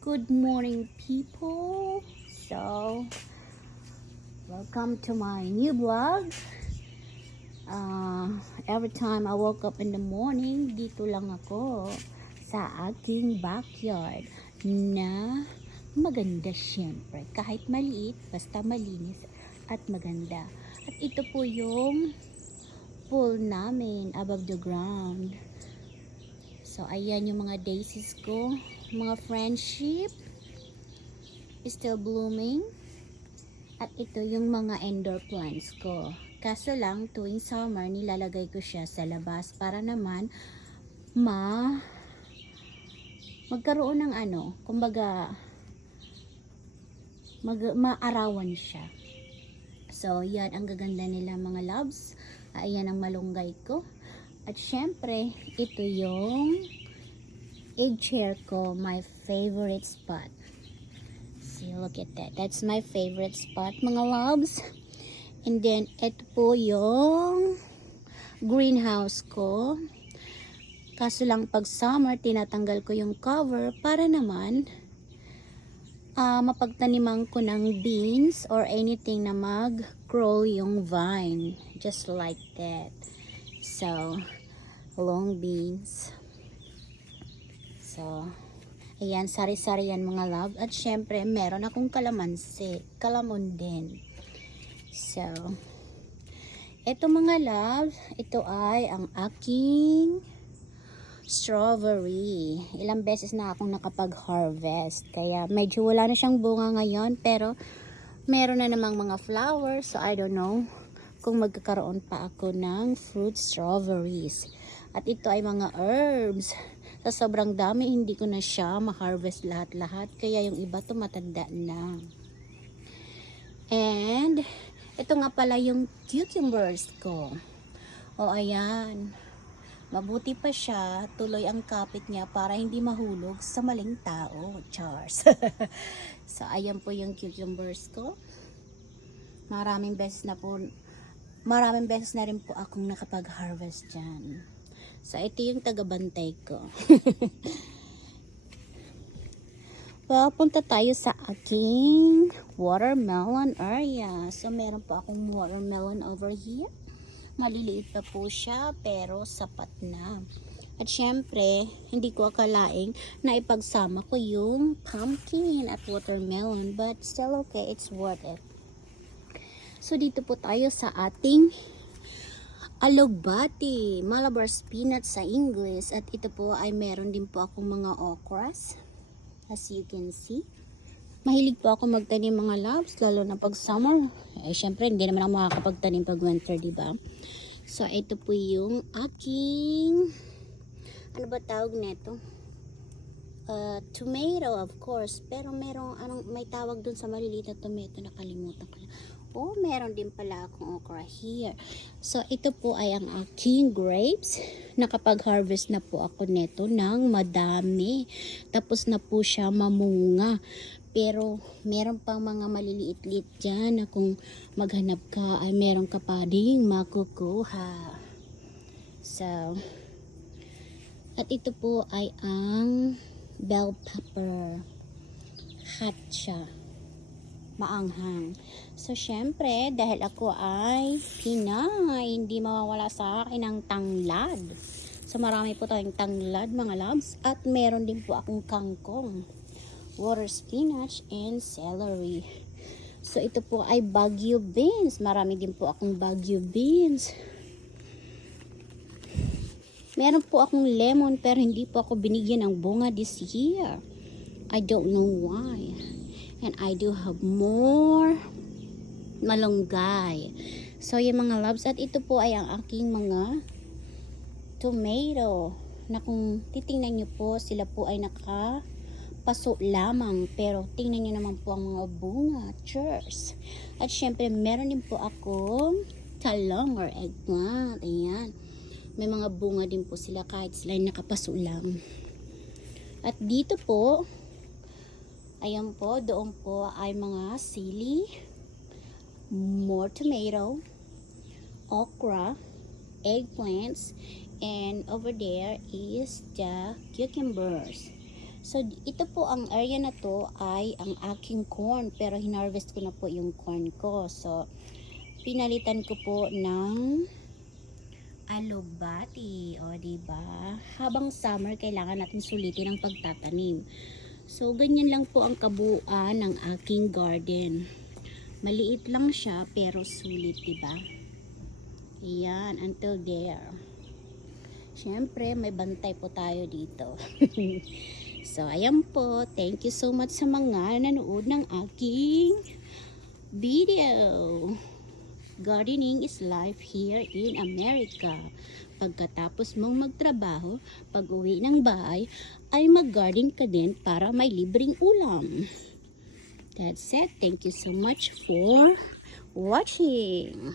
Good morning, people. So, welcome to my new vlog. Every time I woke up in the morning, dito lang ako sa aking backyard na maganda syempre. Kahit maliit, basta malinis at maganda. At ito po yung pool namin above the ground. So, ayan yung mga daisies ko. Mga friendship is still blooming. At ito yung mga indoor plants ko. Kaso lang, tuwing summer, nilalagay ko siya sa labas para naman magkaroon ng kumbaga, maarawan siya. So, yan ang gaganda nila mga loves. Ayan ang malunggay ko. At syempre, ito yung egg chair ko, my favorite spot. See, look at that. That's my favorite spot, mga loves. And then, ito po yung greenhouse ko. Kaso lang pag summer, tinatanggal ko yung cover para naman mapagtaniman ko ng beans or anything na mag-grow yung vine. Just like that. So, long beans. So, ayan, sari-sari yan mga love. At syempre, meron akong kalamansi. Kalamon din. So, eto mga love, ito ay ang aking strawberry. Ilang beses na akong nakapag-harvest. Kaya medyo wala na siyang bunga ngayon. Pero, meron na namang mga flowers. So, I don't know kung magkakaroon pa ako ng fruit strawberries. At ito ay mga herbs. Sa sobrang dami, hindi ko na siya ma-harvest lahat-lahat. Kaya yung iba tumatanda na. And, ito nga pala yung cucumbers ko. O, ayan. Mabuti pa siya. Tuloy ang kapit niya para hindi mahulog sa maling tao. Chars. So, ayan po yung cucumbers ko. Maraming beses na rin po akong nakapag-harvest dyan. So, ito yung tagabantay ko. Well, punta tayo sa aking watermelon area. So, meron po akong watermelon over here. Maliliit pa po siya, pero sapat na. At syempre, hindi ko akalaing na ipagsama ko yung pumpkin at watermelon. But still okay, it's worth it. So, dito po tayo sa ating alugbati, Malabar spinach sa English. At ito po ay meron din po akong mga okras. As you can see. Mahilig po ako magtanim mga loves, lalo na pag summer. Eh, syempre, hindi naman ako makakapagtanim pag winter, diba? So, ito po yung aking, ano ba tawag nito? Tomato, of course. Pero may tawag dun sa maliliit na tomato, nakalimutan ko lang. Oh, meron din pala akong okra here. So, ito po ay ang aking grapes. Nakapag-harvest na po ako neto ng madami. Tapos na po siya mamunga. Pero, meron pang mga maliliit-liit dyan na kung maghanap ka ay meron ka pa ding makukuha. So, at ito po ay ang bell pepper. Hot siya. Maanghang. So, syempre, dahil ako ay Pinay, hindi mawawala sa akin ang tanglad. So, marami po tayong tanglad, mga loves. At meron din po akong kangkong, water spinach, and celery. So, ito po ay Baguio beans. Marami din po akong Baguio beans. Meron po akong lemon, pero hindi po ako binigyan ng bunga this year. I don't know why. And I do have more malunggay. So, yung mga loves. At ito po ay ang aking mga tomato. Na kung titingnan nyo po, sila po ay nakapaso lamang. Pero, tingnan nyo naman po ang mga bunga. Cheers! At syempre, meron din po akong talong or eggplant. Ayan. May mga bunga din po sila kahit sila ay nakapaso lang. At dito po, ayan po, doon po ay mga sili, more tomato, okra, eggplants, and over there is the cucumbers. So, ito po ang area na to ay ang aking corn. Pero hinarvest ko na po yung corn ko. So, pinalitan ko po ng alubati. O, diba? Habang summer, kailangan natin sulitin ang pagtatanim. So, ganyan lang po ang kabuuan ng aking garden. Maliit lang siya, pero sulit, diba? Ayan, until there. Siyempre, may bantay po tayo dito. So, ayan po. Thank you so much sa mga nanood ng aking video. Gardening is life here in America. Pagkatapos mong magtrabaho, pag uwi ng bahay, ay mag-garden ka din para may libreng ulam. That's it. Thank you so much for watching.